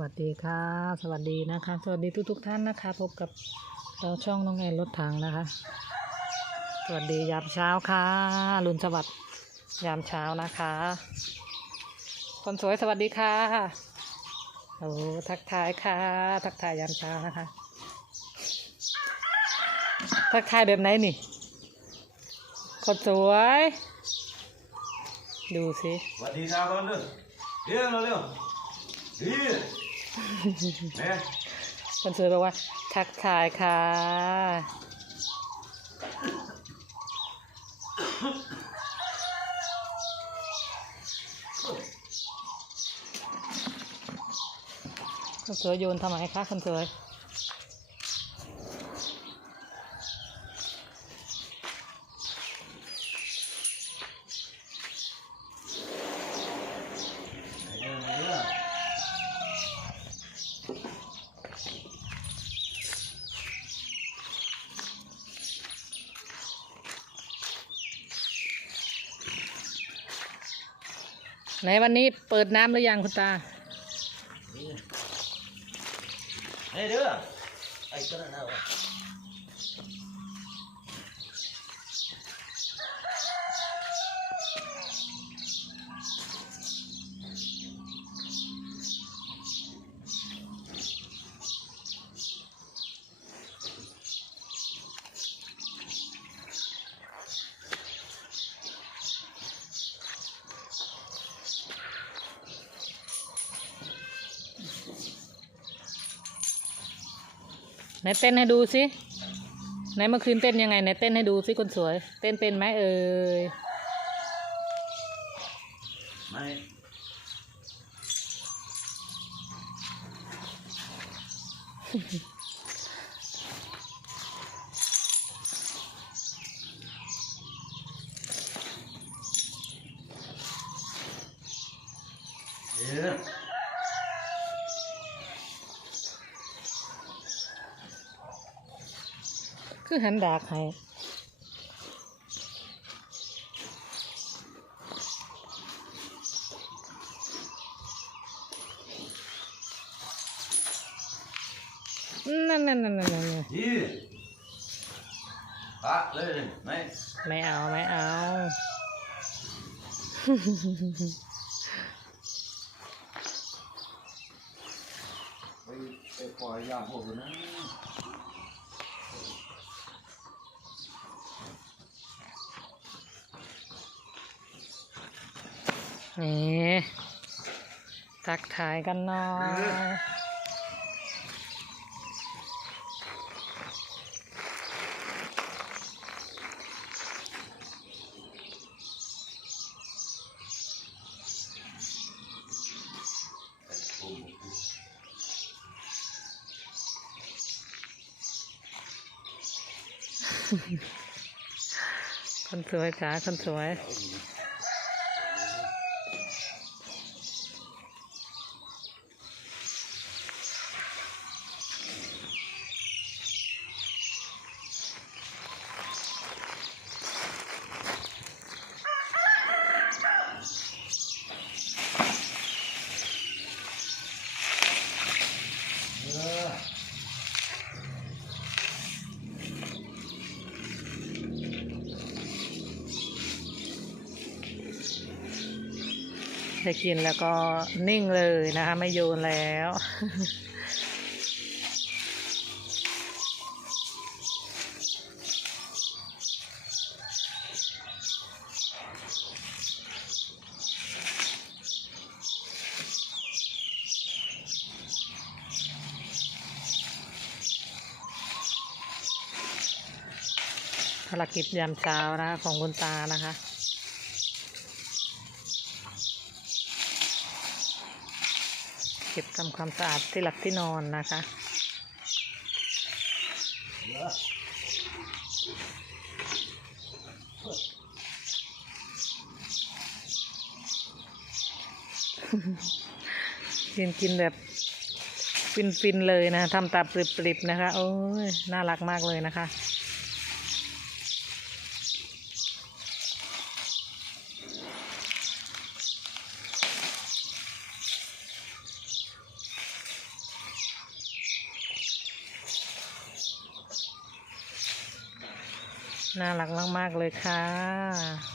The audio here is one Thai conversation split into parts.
วัสดีค่ะ สวัสดีนะคะ สวัสดีทุกทุกท่านนะคะ พบกับเราช่องน้องแอนรถถังนะคะ สวัสดียามเช้าค่ะลุนสวัสดิ์ยามเช้านะคะ คนสวยสวัสดีค่ะโอ้ทักทายค่ะ ทักทายยามเช้านะคะ ทักทายแบบไหนนี่ คนสวย ดูสิสวัสดีครับก่อนเร็วเร็วเร็วดีเนี่ย คนสวยบอกว่า ทักทายค่ะ คนสวยโยนทำไมคะคนสวย ไหนวันนี้เปิดน้ำหรือยังคุณตาเฮ้ยเด้อไอ้ตัวนั้นเอา ไหนเต้นให้ดูสิไหนเมื่อคืนเต้นยังไงไหนเต้นให้ดูสิคนสวย เต้นเป็นไหมเอ่ยไม่ คือหันดากให้นั่นนั่นนั่นนั่นนั่นดีปะเลยไม่ไม่เอาไม่เอาไปไปปล่อยยาพวกนั้น นี่ทักทายกันหน่อยคนสวยจ๋าคนสวย ได้กินแล้วก็นิ่งเลยนะคะ ไม่โยนแล้ว ภารกิจยามเช้านะคะของคุณตานะคะ เก็บทำความสะอาดที่หลับที่นอนนะคะกินกินแบบฟินๆเลยนะทำตาปริบๆนะคะ โอ้ย น่ารักมากเลยนะคะ น่ารักมาก ๆ เลยค่ะ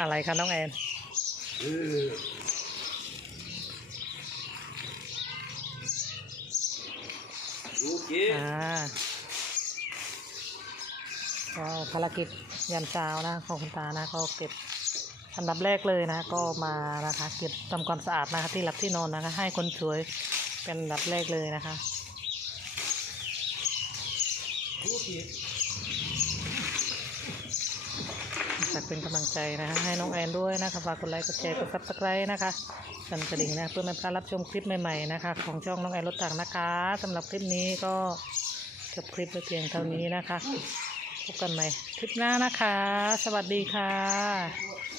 อะไรคะน้องแอนเออโอเคอ่าก็ภารกิจยามเช้านะของคุณตานะก็เก็บอันดับแรกเลยนะ ก็มานะคะเก็บทำความสะอาดนะคะ ที่หลับที่นอนนะคะ ให้คนสวยเป็นอันดับแรกเลยนะคะ โอเค ฝากเป็นกำลังใจนะคะให้น้องแอนด้วยนะคะฝากกดไลค์กดแชร์กดซับสไครต์นะคะสั่นกระดิ่งนะเพื่อไม่พลาดรับชมคลิปใหม่ๆนะคะ ของช่องน้องแอนรถต่างนะคะสำหรับคลิปนี้ก็จบคลิปไปเพียงเท่านี้นะคะพบกันใหม่คลิปหน้านะคะ สวัสดีค่ะ